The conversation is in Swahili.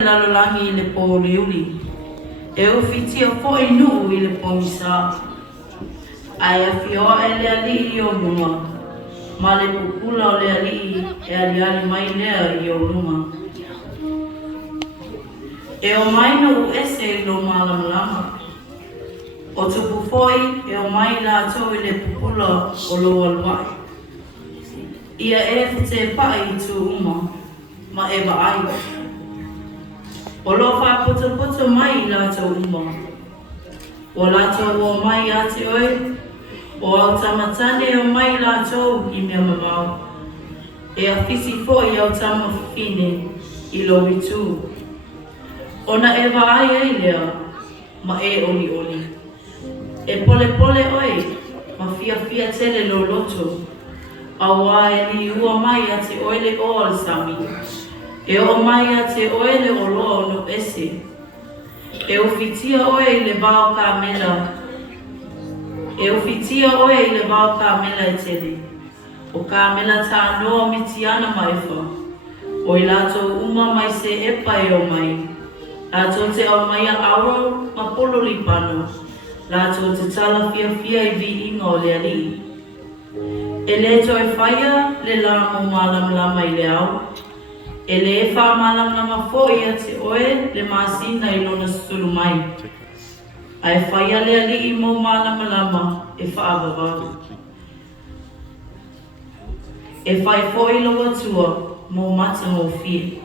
Lalolangi i le po liuli. E o fitia fo i nuu i le po misa. Ai a fioa e le ali i o lunga. Ma le pupula o le ali e ali mai lea i o lunga. E o mai no u ese i lo malamalama. O tupu foi e o mai la tau i le pupula o lo alwai. Ia e te pai i tu uma. Ma e ba ai. O lo wha puto mai i lātou uma. O lātou o mai a te oe, o au tamatane o mai lātou i mea mamau. E a fisi fo i au tamawhine i lo witu. Ona e wa ai ei lea, ma e oli oli. E pole oe, ma fia tele lo loto. A wā e li ua mai a te oele o al sami. E o mai a te oele o loa no ese. E o fitia oe i le vau ka mela. E o fitia oe i le vau ka mela e tele. O ka mela tā noa mitiana mai wha. O i lato uma mai se epa e o mai. Lato te au mai a auro ma polo li pano. Lato te tala fia i vi inga o le ali. E le to e whaia le la mo malam i le au. E le e wha malam fo i a te oe le masina i lona sulu mai. A e whaia le ali i mo malam e wha avavau. E whai fo i loa tua mo mata mo fie.